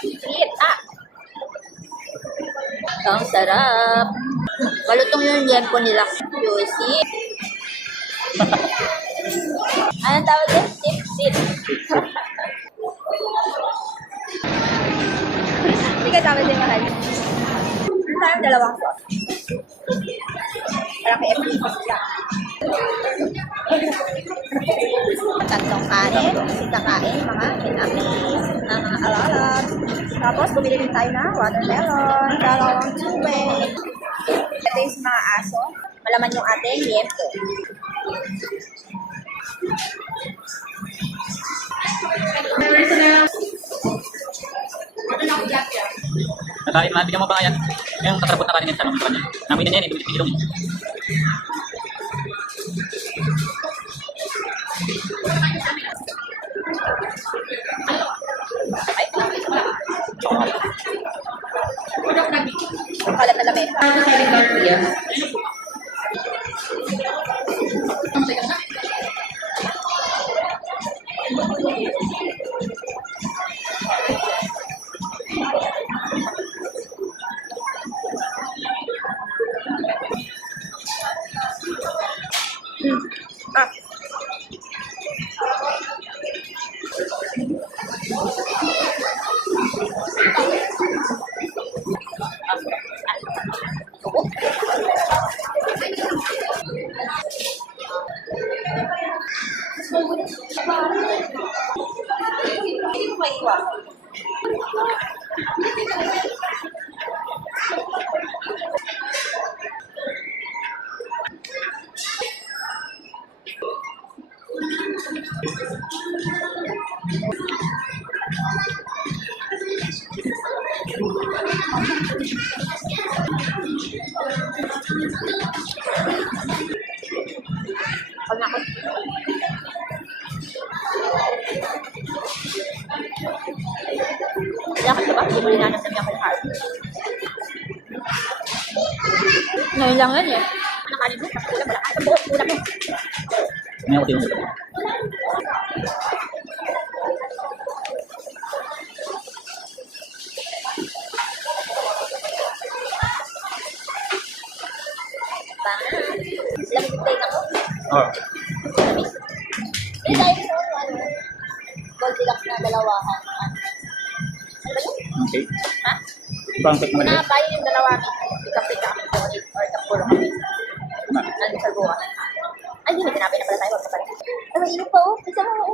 Sweet. Ah! Ang sarap. Malutong yung liempo nila. Juicy. Anong tawag din? Sip. Hindi ka tawag din mahal. Ano tayong dalawang sauce? Parang kay Emily Pasla. Tatlong kanin, isang kain, mga kinamis, mga alalat. Tapos, bumili din tayo na watermelon, dalawang tubig. Ito yung mga aso. Malaman yung ating liempo. Nakain na, bigyan mo ba yan? Yung katarapot na kanin yan, tanong ko niya. Namin na yan, ilong. Kalat na lamesa. Ah. Pag nakot. Lakad ka ba? Hindi mo linanap na niya kung hard. Ngayon lang yan eh. Nakalit mo, tapos ulam, wala ka sa buhok, ulam mo. May ako tinong. Lamig tayo na ko. Oh. Lamig. Hindi tayo mo, Goldilocks na dalawahan. Ano ba yun? Okay. Ha? Ibang cake naman Na yun. tayo yung dalawa ikapit kami donate or kapuro kami. Na. Ano sa buwan. Ay, hindi, tinapay na pala tayo. Wag na pala. Ay, may init pa oh. Isa mo.